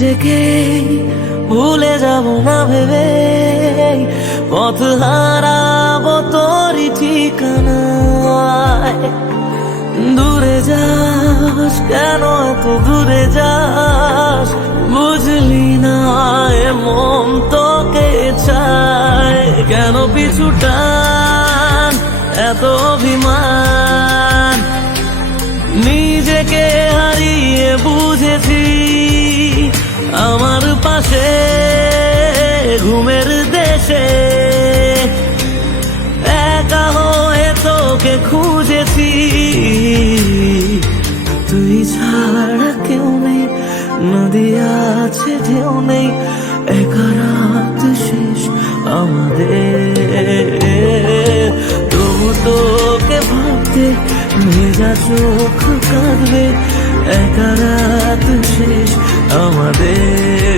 নিজেকে ভুলে যাব না ভেবে, পথ হারাবো তোরই ঠিকানায়। দূরে যাস কেন, এত দূরে যাস বুঝলি না মন তোকে চায় কেন পিছুটান এত অভিমান? নিজেকে ঘুমের দেশে। একা হয়ে তোকে খুঁজেছি। তুই ছাড়া কেউ নেই, নদী আছে, ঢেউ নেই, একা রাত শেষ আমাদের। তবু তোকে ভাবতে, ভেজা চোখ কাঁদবে, একা রাত শেষ আমাদের।